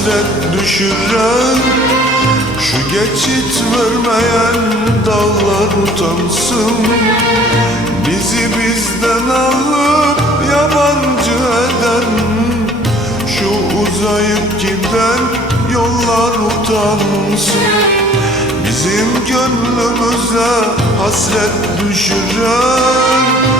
hasret düşüren Şu geçit vermeyen dağlar utansın. Bizi bizden alıp yabancı eden Şu uzayıp giden yollar utansın. Bizim gönlümüze hasret düşüren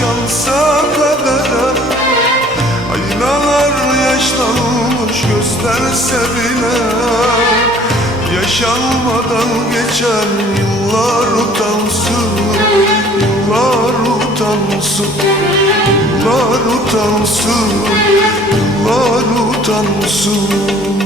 şansa kadere Aynalar yaşlanmış gösterse bile Yaşanmadan geçen yıllar utansın Yıllar utansın Yıllar utansın Yıllar utansın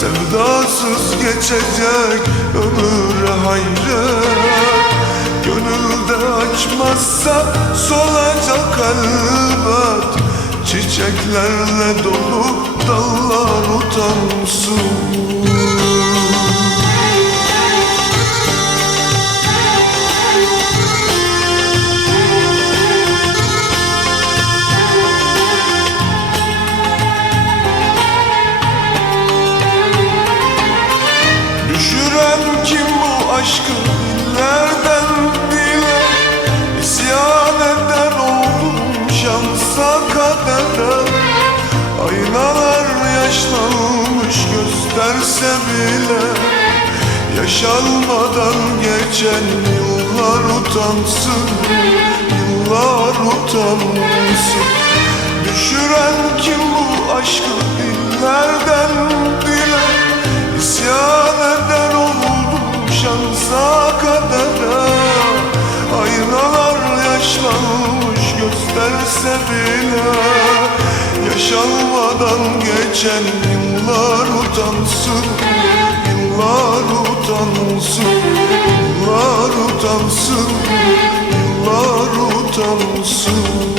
Sevdasız geçecek ömür hayret Gönülde açmazsa solacak elbet. Çiçeklerle dolu dallar utansın gösterse bile Yaşanmadan geçen yıllar utansın Yıllar utansın. Düşüren kim bu aşkı dillerden dile İsyan eden oldum şansa kadere. Aynalar yaşlanmış gösterse bile Yaşanmadan geçen yıllar utansın Yıllar utansın Yıllar utansın Yıllar utansın